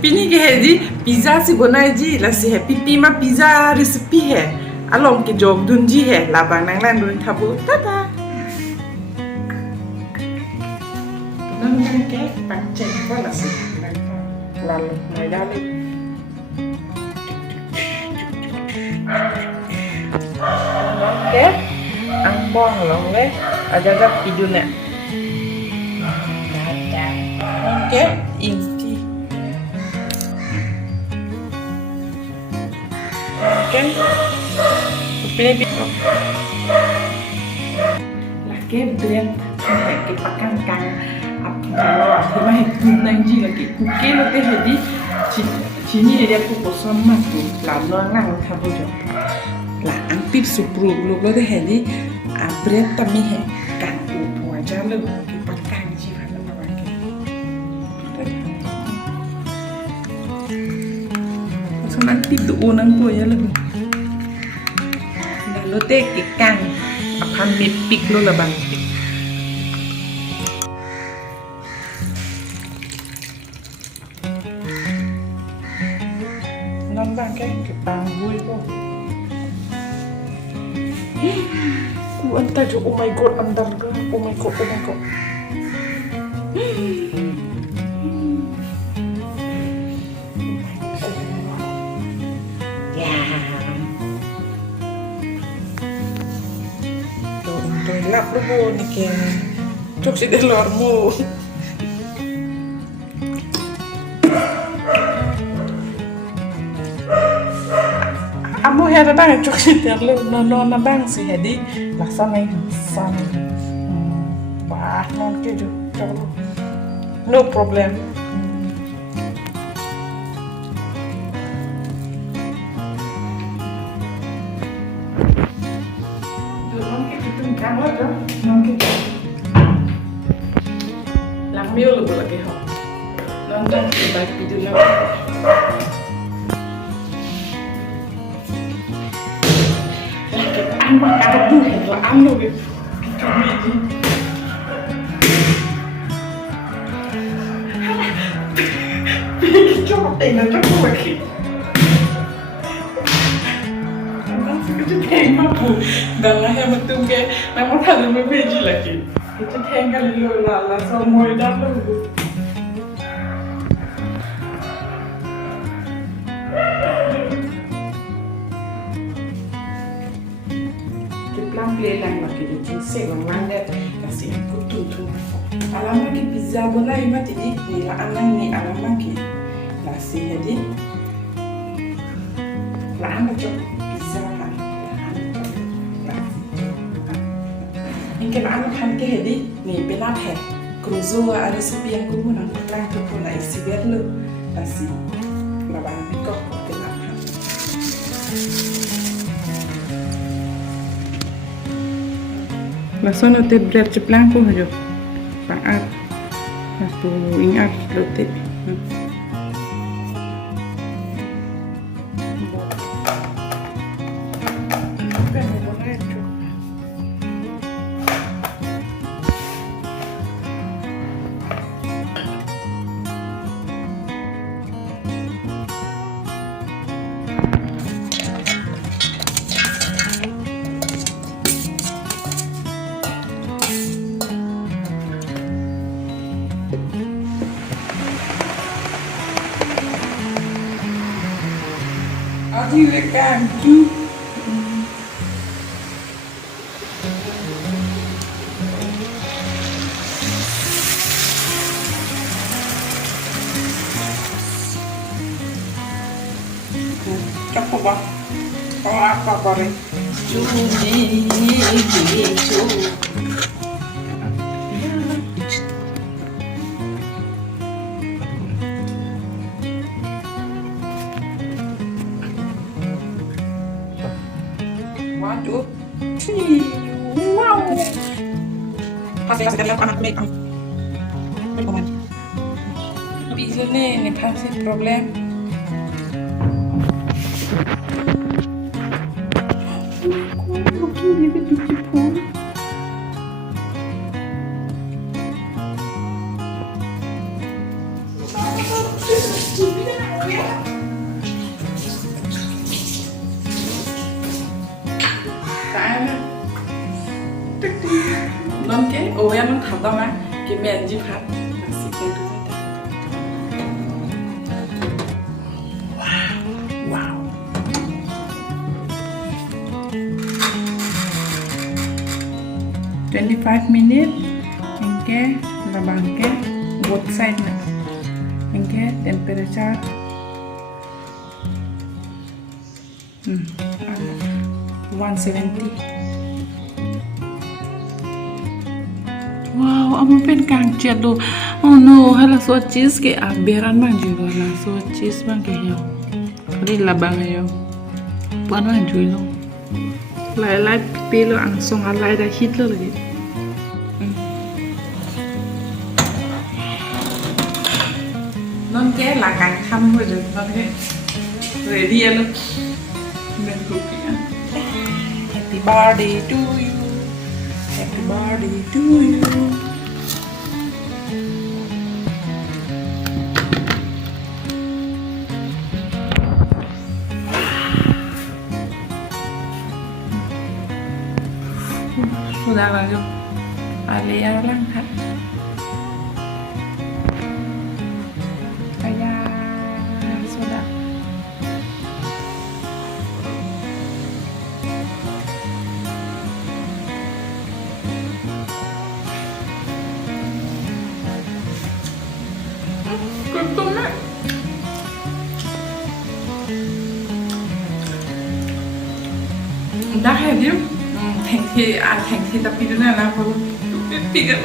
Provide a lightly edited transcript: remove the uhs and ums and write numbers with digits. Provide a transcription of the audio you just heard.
Pini ke hai di pizza si bonai ji la si hai pipi ma pizza recipe hai. Along ke jog dun ji hai la bang nang lan dun thabu. Tada. Nang nang ke pancen ko la si. Lalu mai dali. Oke, ang bong long le, agak hidupnya. Oke, inti. Oke, pilih. Lagi blend, kayak pakai kang. Kalau mah nanti lagi cookie nanti jadi sini dia aku bosan mah tuh, lalu nang tahu jo. Lah antip supru lu lo deh jadi abret tapi he kan upu aja lu pakai jiwa nama lagi. So nanti tuh nang po ya lu. Lalu teh ikan akan mipik lu lah bang. Nambah kan kepanggul kok. Ku antar jo, oh my god, antar ke, oh my god, oh my god. Ya. Tuh lap lu bu nih kan. Cok si delormu. Amo ya datang cok si terlalu nono nabang si hedi laksana san wah non keju terlalu no problem. Non keju kamu aja non keju lamio lu lagi ho nonton baik video lo. Makan tuh lah anu gitu biji coba tinggal coba lagi itu tengah bu dan lah yang betul ke nama kalian berbiji lagi itu tengah lu lah semua dah lu. Lang lagi di sini orang deh kasih aku tutu. Alam lagi pizza bola ima jadi ni lah alam ni alam lagi kasih jadi lah anak cok pizza kan. Ingin anak kan ke jadi ni benar he. Kruzo ada sepi yang kumu nang lang tu pun lah isi berlu kasih lah bang kok benar kan. Langsung nanti bread ceplang pun aja, paat, aku ingat roti. Aduh, kan tu. Apa bah? Oh apa bare? Cumi, cumi. Waduh, wow. Kasih dalam anak mereka. Bisa nih kasih problem. Beautiful. 닫아놔. 김면지 밥. 맛있게 두. 와우. 25 minutes. Engke labangke both side na. Engke temperature 170. Wow, amo pen kang chat do. Oh no, hala so cheese ke beran bang julo la so cheese bang ke yo. Kali labang yo. Puan bang julo. Lai pelo ang song alai da hit lo lagi. Non ke là càng thăm rồi được non ke. Ready luôn. Mình cookie. Happy birthday to you. Happy birthday to you. Sudah lanjut. Alia lang ha. Kaya sudah. Kumpulnya. Udah ya dia. Thành thì tapi itu nana baru pigan